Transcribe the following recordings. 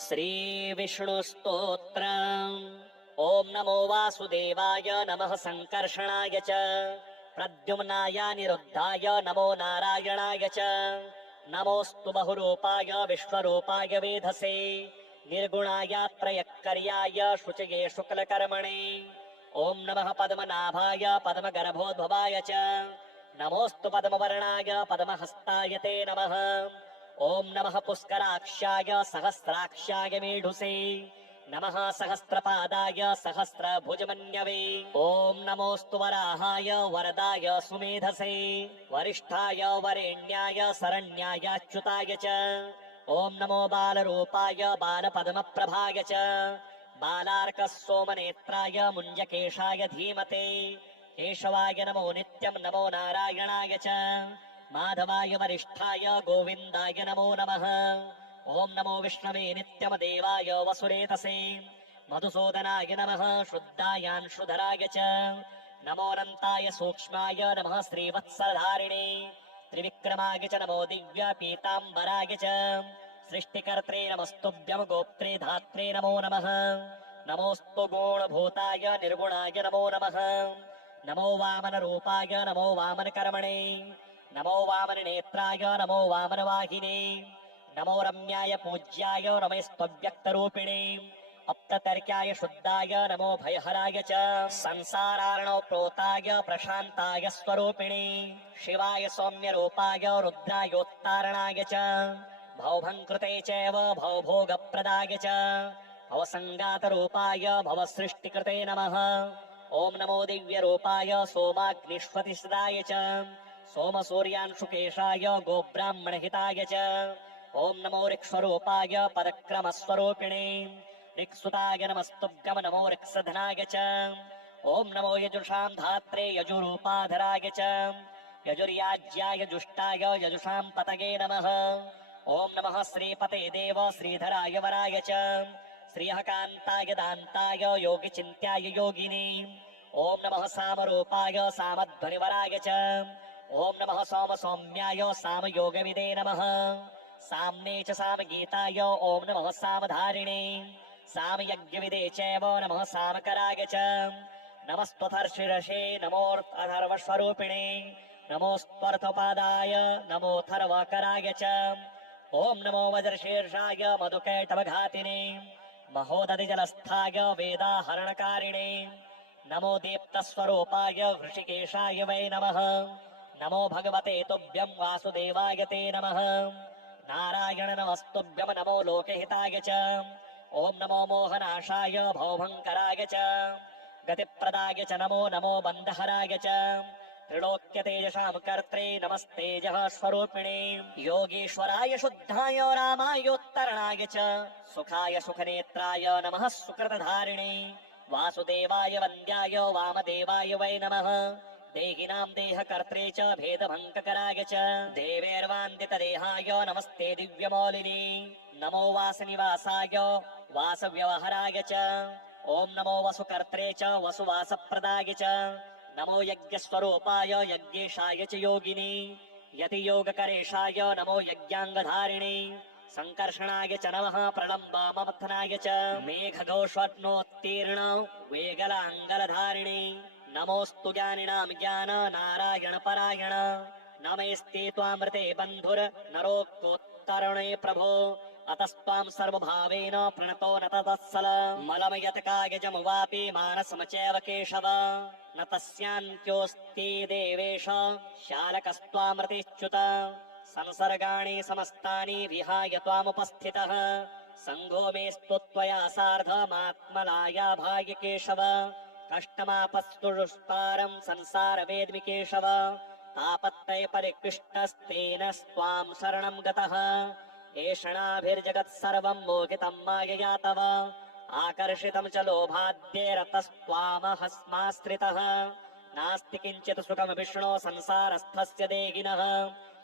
श्रीविष्णुस्तोत्रम्। ॐ नमो वासुदेवाय नमः संकर्षणाय च प्रद्युम्नाय निरुद्धाय नमो नारायणाय च नमोऽस्तु बहुरूपाय विश्वरूपाय वेधसे निर्गुणाय त्रयक्कर्याय शुचये शुक्लकर्मणे ॐ नमः पद्मनाभाय पद्मगर्भोद्भवाय च नमोऽस्तु पद्मवर्णाय पद्महस्ताय ते नमः ॐ नमः पुष्कराक्षाय सहस्राक्षाय मेढुसे नमः सहस्रपादाय सहस्रभुजमन्यवे ॐ नमोऽस्तु वराहाय वरदाय सुमेधसे वरिष्ठाय वरेण्याय शरण्याय अच्युताय च ॐ नमो बालरूपाय बालपद्मप्रभाय च बालार्कः सोमनेत्राय मुञ्जकेशाय धीमते केशवाय नमो नित्यं नमो नारायणाय च माधवाय वरिष्ठाय गोविन्दाय नमो नमः ॐ नमो विष्णवे नित्यमदेवाय वसुरेतसे मधुसूदनाय नमः शुद्धायांशुधराय च नमोऽनन्ताय सूक्ष्माय नमः श्रीवत्सधारिणे त्रिविक्रमाय च नमो दिव्यपीताम्बराय च सृष्टिकर्त्रे नमस्तुभ्यं गोप्त्रे धात्रे नमो नमः नमोऽस्तु गुणभूताय निर्गुणाय नमो नमः नमो वामनरूपाय नमो वामनकर्मणे नमो वामननेत्राय नमो वामनवाहिने नमो रम्याय पूज्याय नमस्तव्यक्तरूपिणे अप्ततर्क्याय शुद्धाय नमो भयहराय च संसारार्णव प्रोताय प्रशान्ताय स्वरूपिणे शिवाय सौम्यरूपाय रुद्रायोत्तारणाय च भवभङ्कृते चैव भवभोगप्रदाय च भवसङ्गातरूपाय भवसृष्टिकृते नमः ॐ नमो दिव्यरूपाय सोमाग्निष्वतिसदाय च सोमसूर्यान्शुकेशाय गोब्राह्मणहिताय च ॐ नमो ऋक्ष्वरूपाय परक्रमस्वरूपिणे ऋक्सुताय नमस्तुभ्यं नमो ऋक्सधनाय च ॐ नमो यजुषां धात्रे यजुरूपाधराय च यजुर्याज्याय जुष्टाय यजुषां पतये नमः ॐ नमः श्रीपते देव श्रीधराय वराय च श्रियः कान्ताय दान्ताय योगिचिन्त्याय योगिने ॐ नमः सामरूपाय सामध्वनिवराय च ॐ नमः सोमसौम्याय सामयोगविदे नमः साम्ने च सामगीताय ॐ नमः सामधारिणे सामयज्ञविदे चैव नमः सामकराय च नमस्त्वथर्षिरसे नमोऽर्थर्वस्वरूपिणे नमोऽस्त्वर्थपादाय नमोऽथर्वकराय च ॐ नमो वज्रशीर्षाय मधुकैटभघातिने महोदधिजलस्थाय वेदाहरणकारिणे नमो दीप्तस्वरूपाय हृषिकेशाय वै नमः नमो भगवते तुभ्यं वासुदेवाय ते नमः नारायण नमस्तुभ्यं नमो लोकहिताय च ॐ नमो मोहनाशाय भवभङ्कराय च गतिप्रदाय च नमो नमो बन्धहराय च त्रिलोक्यतेजसां कर्त्रे नमस्तेजः स्वरूपिणे योगीश्वराय शुद्धाय रामायोत्तरणाय च सुखाय सुखनेत्राय नमः सुकृतधारिणे वासुदेवाय वन्द्याय वामदेवाय वै नमः देहिनां देहकर्त्रे च भेदभङ्कराय च देवेर्वान्दितदेहाय नमस्ते दिव्यमौलिने नमो वासनिवासाय वासव्यवहराय च ॐ नमो वसुकर्त्रे च वसुवासप्रदाय च नमो यज्ञस्वरूपाय यज्ञेशाय च योगिने यतियोगकरेशाय नमो यज्ञाङ्गधारिणे संकर्षणाय च नमः प्रलम्बाममथनाय च मेघघोषत्नोत्तीर्ण वेगलाङ्गलधारिणे नमोऽस्तु ज्ञानिनां ज्ञान नारायणपरायण नमस्ते त्वामृते बन्धुर नरोक्तोत्तरणे प्रभो अतस्त्वां सर्वभावेन प्रणतो न ततःसल मलमयतकायजमुवापि मानसमचैव केशव न तस्यान्त्योऽस्ति देवेश शालकस्त्वामृतिच्युत संसर्गाणि समस्तानि विहाय त्वामुपस्थितः सङ्गो मेस्तु त्वया सार्धमात्मलाया भाग्य केशव कष्टमापस्तुष्पारं संसार वेद्मि केशव तापत्तये परिकृष्टस्तेन स्वां शरणं गतः एषणाभिर्जगत् सर्वं मोहितं मायया तव आकर्षितं च लोभाद्यैरतस्त्वामहस्माश्रितः नास्ति किञ्चित् सुखं विष्णो संसारस्थस्य देहिनः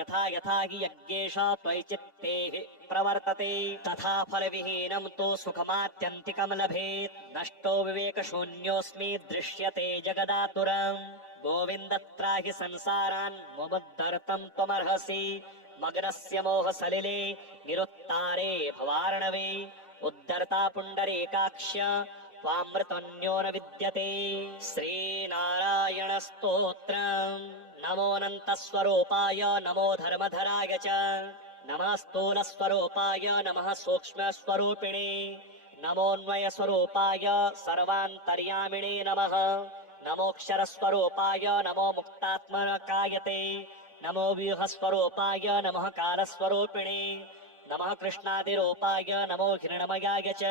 यथा यथा हि यज्ञेश त्वयि चित्ते प्रवर्तते तथा फलविहीनं तु सुखमात्यन्तिकं लभेत् नष्टो विवेकशून्योऽस्मि दृश्यते जगदातुरम् गोविन्द त्राहि संसारान् मुमुद्धर्तुं त्वमर्हसि मग्नस्य मोहसलिले निरुत्तारे भवार्णवे उद्धर्ता पुण्डरीकाक्ष्य त्वामृतन्यो न विद्यते। श्रीनारायण स्तोत्रम्। नमोऽनन्तस्वरूपाय नमो धर्मधराय च नमः स्थूलस्वरूपाय नमः सूक्ष्मस्वरूपिणे नमोऽन्वयस्वरूपाय सर्वान्तर्यामिणे नमः। नमोऽक्षरस्वरूपाय नमो मुक्तात्मकायते नमो व्यूहस्वरूपाय नमः कालस्वरूपिणे नमः कृष्णादिरूपाय नमो हिरण्मयाय च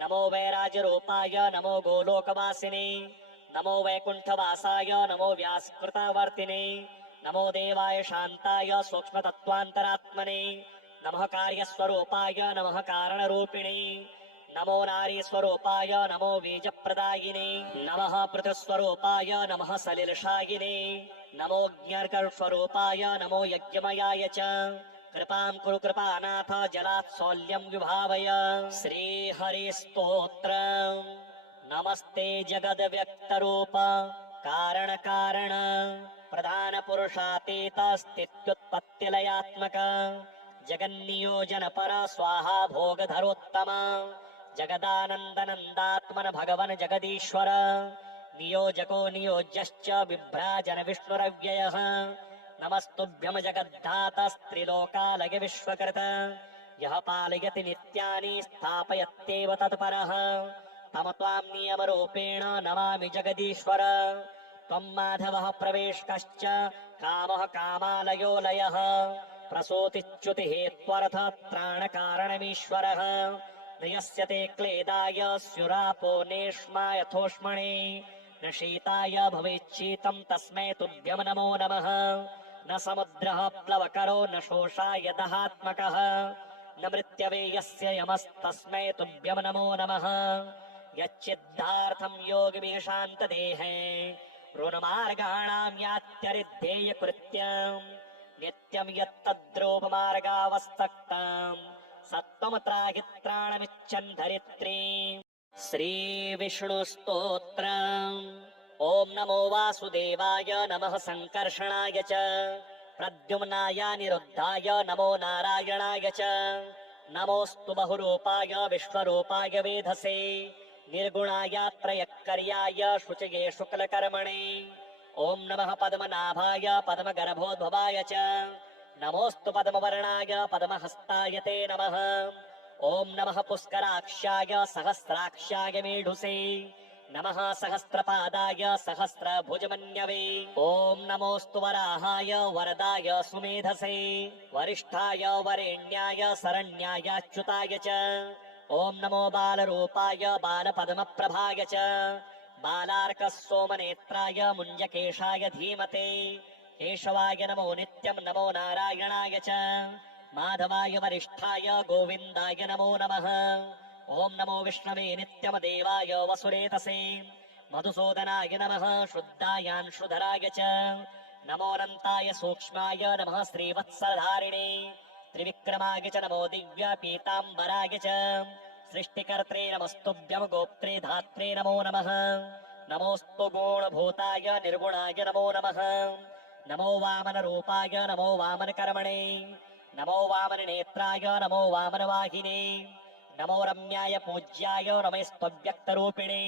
नमो वैराजरूपाय नमो गोलोकवासिने नमो वैकुण्ठवासाय नमो व्यासकृतावर्तिने नमो देवाय शान्ताय सूक्ष्मतत्त्वान्तरात्मने नमः कार्यस्वरूपाय नमः कारणरूपिणे नमो नारीस्वरूपाय नमो बीजप्रदायिने नमः पृथुस्वरूपाय नमः सलिलशायिने नमो ज्ञर्कस्वरूपाय नमो यज्ञमयाय च कृपां कुरु कृपानाथ जलात् सौल्यं विभावय। श्रीहरिस्तोत्रम्। नमस्ते जगद्व्यक्तरूप कारणकारण प्रधानपुरुषातीतस्थित्युत्पत्तिलयात्मक जगन्नियोजनपर स्वाहा भोगधरोत्तम जगदानन्दनन्दात्मन भगवन् जगदीश्वर नियोजको नियोज्यश्च बिभ्राजन विष्णुरव्ययः नमस्तुभ्यं जगद्धातस्त्रिलोकालय विश्वकृत यः पालयति नित्यानि स्थापयत्येव तत्परः तम त्वां नियमरूपेण नमामि जगदीश्वर त्वं माधवः प्रवेशकश्च कामः कामालयो लयः प्रसूतिच्युतिः त्वरथ त्राणकारणमीश्वरः न यस्य ते क्लेदाय स्युरापो नेष्मा यथोष्मणे न शीताय भवेच्छीतं तस्मै तुभ्यं नमो नमः न समुद्रः प्लवकरो न शोषाय दहात्मकः न मृत्यवे यस्य यमस्तस्मै तुभ्यं नमो नमः यच्चिद्धार्थं योगिभिः शान्तदेहे ऋणमार्गाणां यात्यरिध्येयकृत्यम् नित्यं यत्तद्रूपमार्गावस्तक्ताम् सत्त्वं त्राहि त्राणमिच्छन् धरित्रीम्। श्रीविष्णुस्तोत्रम्। ॐ नमो वासुदेवाय नमः सङ्कर्षणाय च प्रद्युम्नाय निरुद्धाय नमो नारायणाय च नमोऽस्तु बहुरूपाय विश्वरूपाय वेधसे निर्गुणाय त्रयक्कर्याय शुचये शुक्लकर्मणे ॐ नमः पद्मनाभाय पद्मगर्भोद्भवाय च नमोऽस्तु पद्मवर्णाय पद्महस्ताय ते नमः ॐ नमः पुष्कराक्षाय सहस्राक्षाय मेढुसे नमः सहस्रपादाय सहस्रभुजमन्यवे ॐ नमोऽस्तु वराहाय वरदाय सुमेधसे वरिष्ठाय वरेण्याय शरण्याय अच्युताय च ॐ नमो बालरूपाय बालपद्मप्रभाय च बालार्कः सोमनेत्राय मुञ्जकेशाय धीमते केशवाय नमो नित्यं नमो नारायणाय च माधवाय वरिष्ठाय गोविन्दाय नमो नमः ॐ नमो विष्णवे नित्यमदेवाय वसुरेतसे मधुसूदनाय नमः शुद्धायांशुधराय च नमोऽनन्ताय सूक्ष्माय नमः श्रीवत्सधारिणे त्रिविक्रमाय च नमो दिव्यपीताम्बराय च सृष्टिकर्त्रे नमस्तुभ्यं गोप्त्रे धात्रे नमो नमः नमोऽस्तु गुणभूताय निर्गुणाय नमो नमः नमो वामनरूपाय नमो वामनकर्मणे नमो वामननेत्राय नमो वामनवाहिने नमो रम्याय पूज्याय नमस्तव्यक्तरूपिणे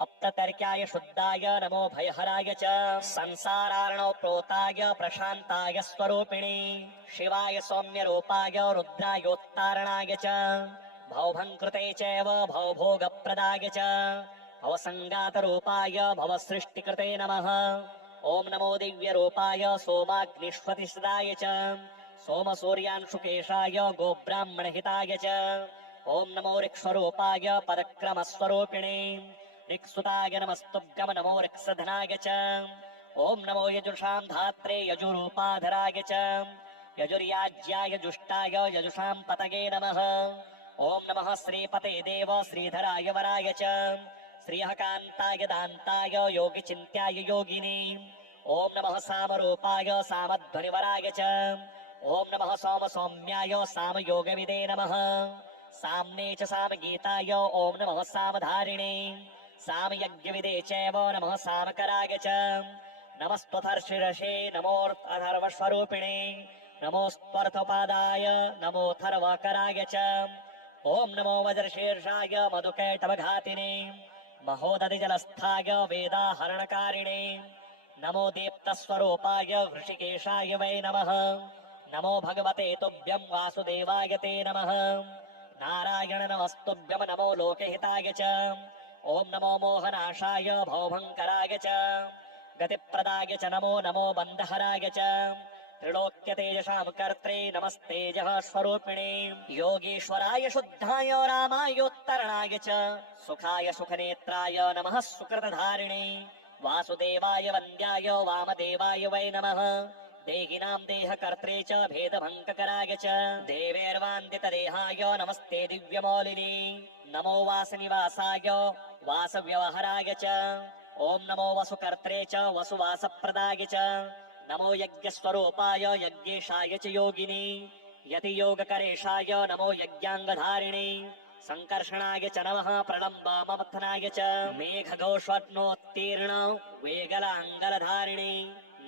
अप्रतर्क्याय शुद्धाय नमो भयहराय च संसारार्णव प्रोताय प्रशान्ताय स्वरूपिणे शिवाय सौम्यरूपाय रुद्रायोत्तारणाय च भवभङ्कृते चैव भवभोगप्रदाय च भवसङ्गातरूपाय भवसृष्टिकृते नमः ॐ नमो दिव्यरूपाय सोमाग्निष्वतिसदाय च सोमसूर्यान्शुकेशाय गोब्राह्मणहिताय च ॐ नमो ऋक्ष्वरूपाय पदक्रमस्वरूपिणे ऋक्सुताय नमस्तुभ्यं नमो ऋक्सधनाय च ॐ नमो यजुषां धात्रे यजुरूपाधराय च यजुर्याज्याय जुष्टाय यजुषां पतये नमः ॐ नमः श्रीपते देव श्रीधराय वराय च श्रीहकान्ताय दान्ताय योगिचिन्त्याय योगिने ॐ नमः सामरूपाय सामध्वनिवराय च ॐ नमः सोमसौम्याय सामयोगविदे नमः साम्ने च सामगीताय ॐ नमः सामधारिणे सामयज्ञविदे चैव नमः सामकराय च नमस्त्वथर्षिरसे नमोऽर्थर्वस्वरूपिणे नमोऽस्त्वर्थपादाय नमोऽथर्वकराय च ओम नमो वज्रशीर्षाय मधुकैटभघातिने महोदधिजलस्थाय वेदाहरणकारिणे नमो दीप्तस्वरूपाय वृषिकेशाय वै नमः नमो भगवते तुभ्यं वासुदेवाय ते नमः नारायण नमस्तुभ्यं नमो लोकहिताय च ओम नमो मोहनाशाय भवभङ्कराय च गतिप्रदाय च नमो नमो बन्धहराय च त्रिलोक्य तेजसां कर्त्रे नमस्तेजः स्वरूपिणे योगीश्वराय शुद्धाय रामायोत्तरणाय च सुखाय सुखनेत्राय नमः सुकृतधारिणे वासुदेवाय वन्द्याय वामदेवाय वै नमः देहिनां देहकर्त्रे च भेदभङ्कराय च देवैर्वान्दितदेहाय नमस्ते दिव्यमौलिने नमो वासनिवासाय वासव्यवहराय च ओम नमो वसुकर्त्रे च वसुवासप्रदाय च नमो यज्ञस्वरूपाय यज्ञेशाय च योगिने यतियोगकरेशाय नमो यज्ञाङ्गधारिणे संकर्षणाय च नमः प्रलम्बमथनाय च मेघघोषोत्तीर्ण वेगलाङ्गलधारिणे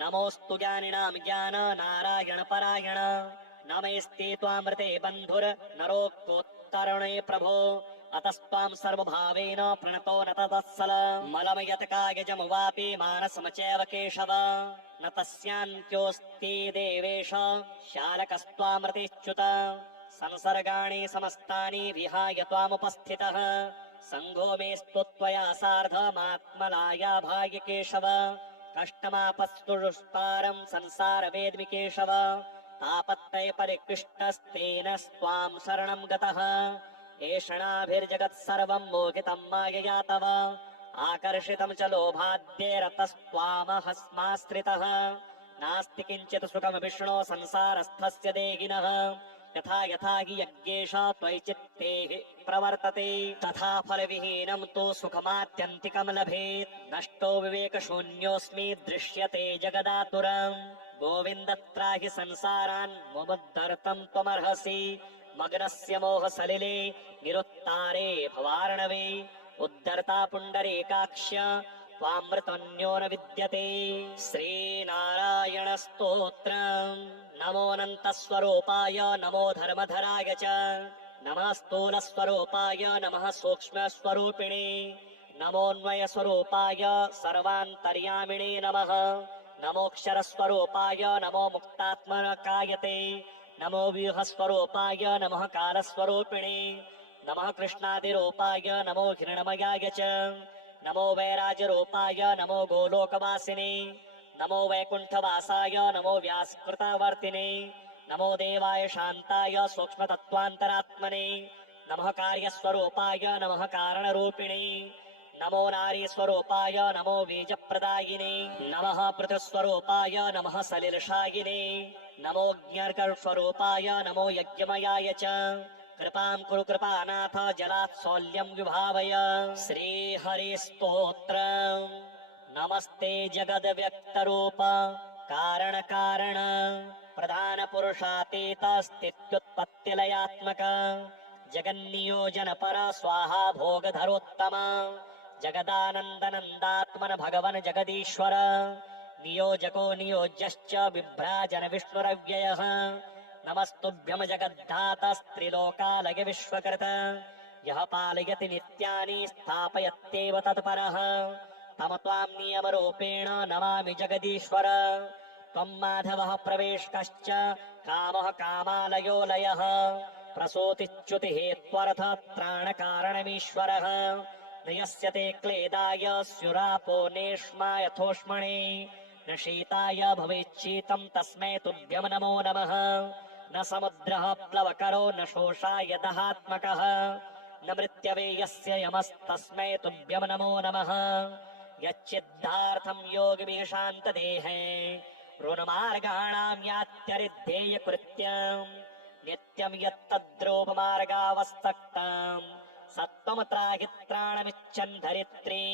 नमोऽस्तु ज्ञानिनां ज्ञान नारायणपरायण नमस्ते त्वामृते बन्धुर नरोक्तोत्तरणे प्रभो अतस्त्वां सर्वभावेन प्रणतो न ततत्सल मलमयतकायजमुवापि मानसम चैव केशव न तस्यान्त्योऽस्ति देवेश शालकस्त्वामृतेच्युत संसर्गाणि समस्तानि विहाय त्वामुपस्थितः सङ्गो मेस्तु त्वया सार्धमात्मलाया भाग्य केशव कष्टमापस्तुष्पारं संसार वेद्मि केशव तापत्रय परिकृष्टस्तेन स्वां शरणं गतः एषणाभिर्जगत् सर्वं मोहितं मायया तव आकर्षितं च लोभाद्यैरतस्त्वामहस्माश्रितः नास्ति किञ्चित् सुखं विष्णो संसारस्थस्य देहिनः यथा यथा हि यज्ञेश त्वयि चित्ते प्रवर्तते तथा फलविहीनं तु सुखमात्यन्तिकं लभेत् नष्टो विवेकशून्योऽस्मि दृश्यते जगदातुरम् गोविन्द त्राहि संसारान् मुमुद्धर्तुं त्वमर्हसि मग्नस्य मोहसलिले निरुत्तारे भवार्णवे उद्धर्ता पुण्डरीकाक्ष्य त्वामृतन्यो न विद्यते श्रीनारायण स्तोत्रम् नमोऽनन्तस्वरूपाय नमो धर्मधराय च नमः स्थूलस्वरूपाय नमः सूक्ष्मस्वरूपिणे नमोऽन्वयस्वरूपाय सर्वान्तर्यामिणे नमः नमोऽक्षरस्वरूपाय नमो मुक्तात्मकायते नमो व्यूहस्वरूपाय नमः कालस्वरूपिणे नमः कृष्णादिरूपाय नमो हिरण्मयाय च नमो वैराजरूपाय नमो गोलोकवासिने नमो वैकुण्ठवासाय नमो व्यासकृतावर्तिने नमो देवाय शान्ताय सूक्ष्मतत्त्वान्तरात्मने नमः कार्यस्वरूपाय नमः कारणरूपिणे नमो नारीस्वरूपाय नमो बीजप्रदायिने नमः पृथुस्वरूपाय नमः सलिलशायिने नमो ज्ञर्कस्वरूपाय नमो यज्ञमयाय च कृपां कुरु कृपानाथ जलात् सौल्यं विभावय श्रीहरिस्तोत्रम् नमस्ते जगद्व्यक्तरूप कारण कारण प्रधान पुरुषातीतस्थित्युत्पत्तिलयात्मक जगन्नियोजन पर स्वाहा भोगधरोत्तम जगदानन्दनन्दात्मन भगवन् जगदीश्वर नियोजको नियोज्यश्च बिभ्राजन विष्णुरव्ययः नमस्तुभ्यं जगद्धातस्त्रिलोकालय विश्वकृत यः पालयति नित्यानि स्थापयत्येव तत्परः तम त्वां नियमरूपेण नमामि जगदीश्वर त्वं माधवः प्रवेशकश्च कामः कामालयो लयः प्रसूतिच्युतिः त्वरथ त्राणकारणमीश्वरः न यस्य ते क्लेदाय स्युरापो नेष्मा यथोष्मणे न शीताय भवेच्छीतं तस्मै तुभ्यं नमो नमः न समुद्रः प्लवकरो न शोषाय दहात्मकः न मृत्यवे यस्य यमस्तस्मै तुभ्यं नमो नमः यच्चिद्धार्थं योगिभिः शान्तदेहे ऋणमार्गाणां यात्यरिध्येयकृत्यम् नित्यं यत्तद्रोपमार्गावस्तक्तं सत्त्वं त्राहि त्राणमिच्छन् धरित्री